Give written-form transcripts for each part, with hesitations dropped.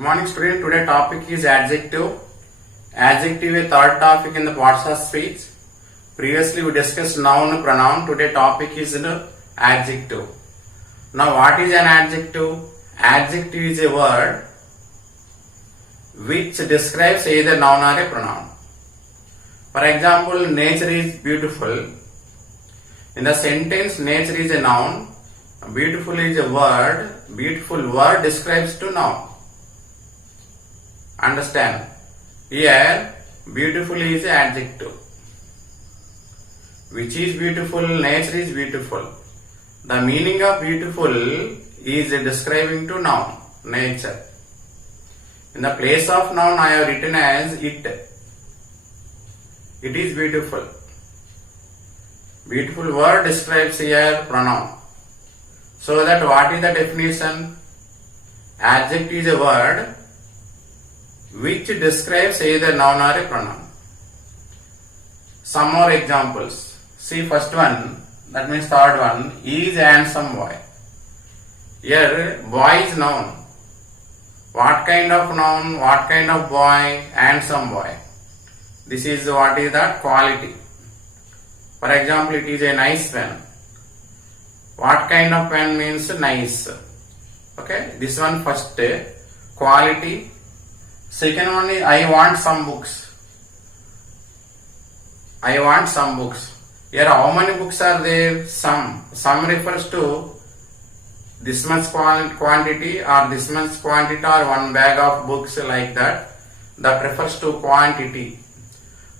Morning student, today topic is adjective. Adjective a third topic in the parts of speech. Previously we discussed noun, pronoun. Today topic is adjective. Now what is an adjective? Adjective is a word which describes either noun or a pronoun. For example, nature is beautiful. In the sentence, nature is a noun. Beautiful is a word. Beautiful word describes to noun. Understand? Here, beautiful is adjective. Which is beautiful? Nature is beautiful. The meaning of beautiful is describing to noun, nature. In the place of noun, I have written as it. It is beautiful. Beautiful word describes here pronoun. So that what is the definition? Adjective is a word which describes either noun or a pronoun. Some more examples. See first one, that means third one, is handsome boy. Here boy is noun. What kind of noun? What kind of boy? Handsome boy. This is what is that? Quality. For example, it is a nice pen. What kind of pen means nice? Okay, this one first, quality. Second one is I want some books. I want some books. Here how many books are there? Some. Some refers to this much quantity or this much quantity or one bag of books like that. That refers to quantity.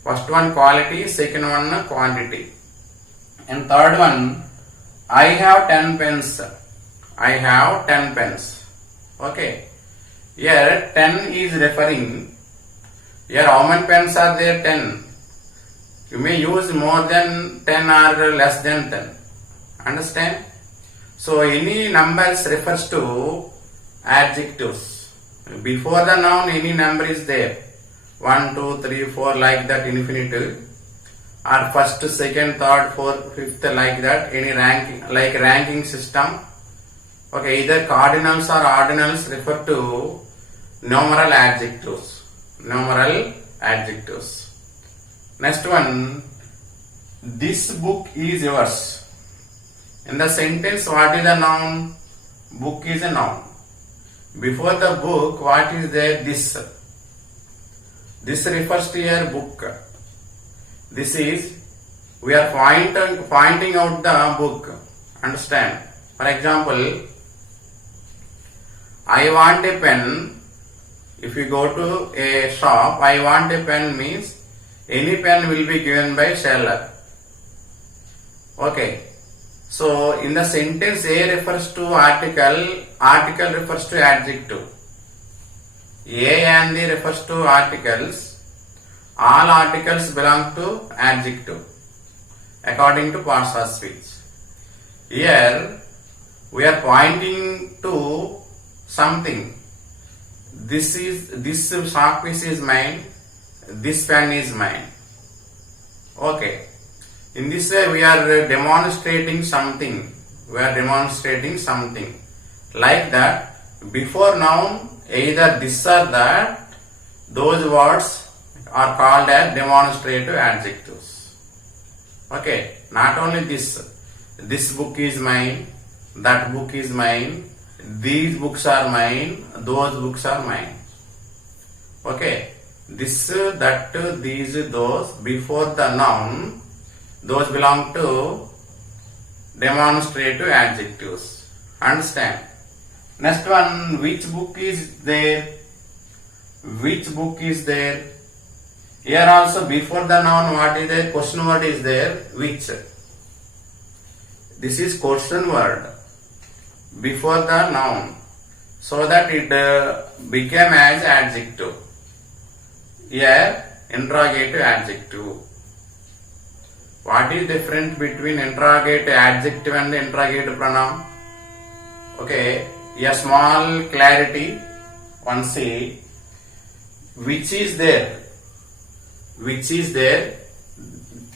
First one quality, second one quantity. And third one, I have 10 pens. I have 10 pens. Okay. Here 10 is referring. Here how many pens are there? 10. You may use more than 10 or less than 10. Understand? So any numbers refers to adjectives. Before the noun any number is there. 1, 2, 3, 4 like that infinitive. Or first, second, third, fourth, fifth like that. Any ranking, like ranking system. Okay, either cardinals or ordinals refer to numeral adjectives. Numeral adjectives. Next one, this book is yours. In the sentence, what is the noun? Book is a noun. Before the book, what is there? This. This refers to your book. This is, we are pointing out the book. Understand? For example, I want a pen. If you go to a shop, I want a pen means any pen will be given by seller. Okay. So in the sentence, A refers to article, article refers to adjective. A and the refers to articles. All articles belong to adjective according to parts of speech. Here we are pointing to something. This chalk piece is mine. This pen is mine. Okay. In this way we are demonstrating something. We are demonstrating something. Like that, before noun, either this or that, those words are called as demonstrative adjectives. Okay, not only this. This book is mine, that book is mine, these books are mine, those books are mine. Okay, this, that, these, those, before the noun, those belong to demonstrative adjectives. Understand? Next one, which book is there? Which book is there? Here also before the noun what is there? Question word is there. Which? This is question word before the noun. So that it became as adjective. Here interrogative adjective. What is difference between interrogative adjective and interrogative pronoun? Okay, a small clarity. One see. Which is there? Which is there?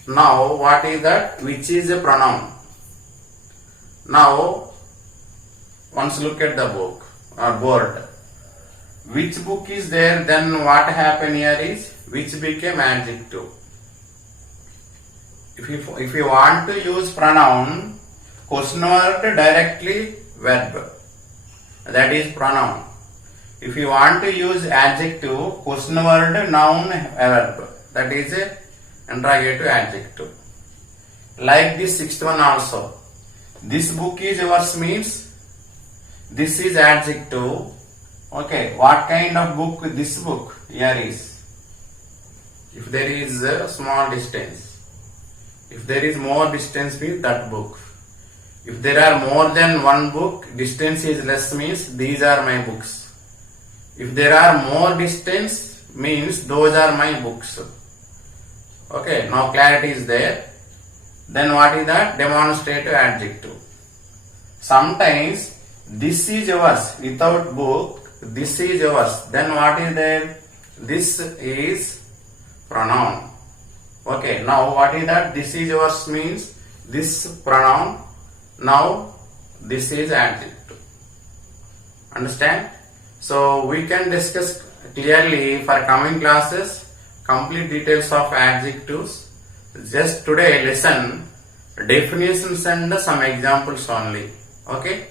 Now what is that? Which is a pronoun. Now once look at the book or board. which book is there, then what happened here is which became adjective. If you want to use pronoun, question word directly verb, that is pronoun. If you want to use adjective, question word noun verb, that is a interrogative adjective. Like this sixth one also. This book is yours means this is adjective. Okay, what kind of book this book here is? If there is a small distance. If there is more distance means that book. If there are more than one book, distance is less means these are my books. If there are more distance means those are my books. Okay, now clarity is there. Then what is that? Demonstrative adjective. Sometimes this is yours without book, this is yours. Then what is there? This is pronoun. Okay, now what is that? This is yours means this pronoun. Now this is adjective. Understand? So we can discuss clearly for coming classes complete details of adjectives. Just today listen definitions and some examples only. Okay.